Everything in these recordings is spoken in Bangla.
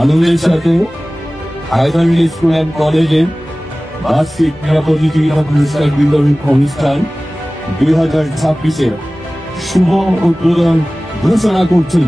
আনন্দের সাথে হায়দার স্কুল অ্যান্ড কলেজের বার্ষিক নিরাপত্তা পুরস্কার বিতরণ অনুষ্ঠান 2026-এর শুভ উদ্বোধন ঘোষণা করছি।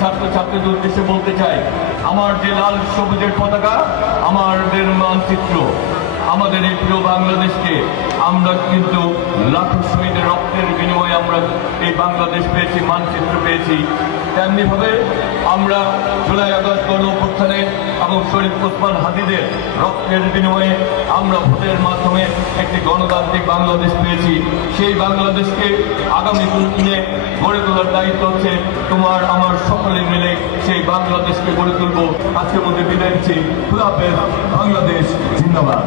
ছাত্রছাত্রীদের উদ্দেশ্যে বলতে চাই, আমার যে লাল সবুজের পতাকা, আমাদের মানচিত্র, আমাদের এই প্রিয় বাংলাদেশকে আমরা কিন্তু লাখো শহীদের রক্তের বিনিময়ে আমরা এই বাংলাদেশ পেয়েছি, মানচিত্র পেয়েছি। তেমনিভাবে আমরা জুলাই আগস্ট গণ অভ্যুত্থানে এবং শরীফ ওসমান হাদিদের রক্তের বিনিময়ে আমরা ভোটের মাধ্যমে একটি গণতান্ত্রিক বাংলাদেশ পেয়েছি। সেই বাংলাদেশকে আগামী দিনে গড়ে তোলার দায়িত্ব হচ্ছে তোমার আমার সকলে মিলে সেই বাংলাদেশকে গড়ে তুলবো। আজকের মধ্যে বিদায় দিচ্ছি। খুদা হাফেজ। বাংলাদেশ জিন্দাবাদ।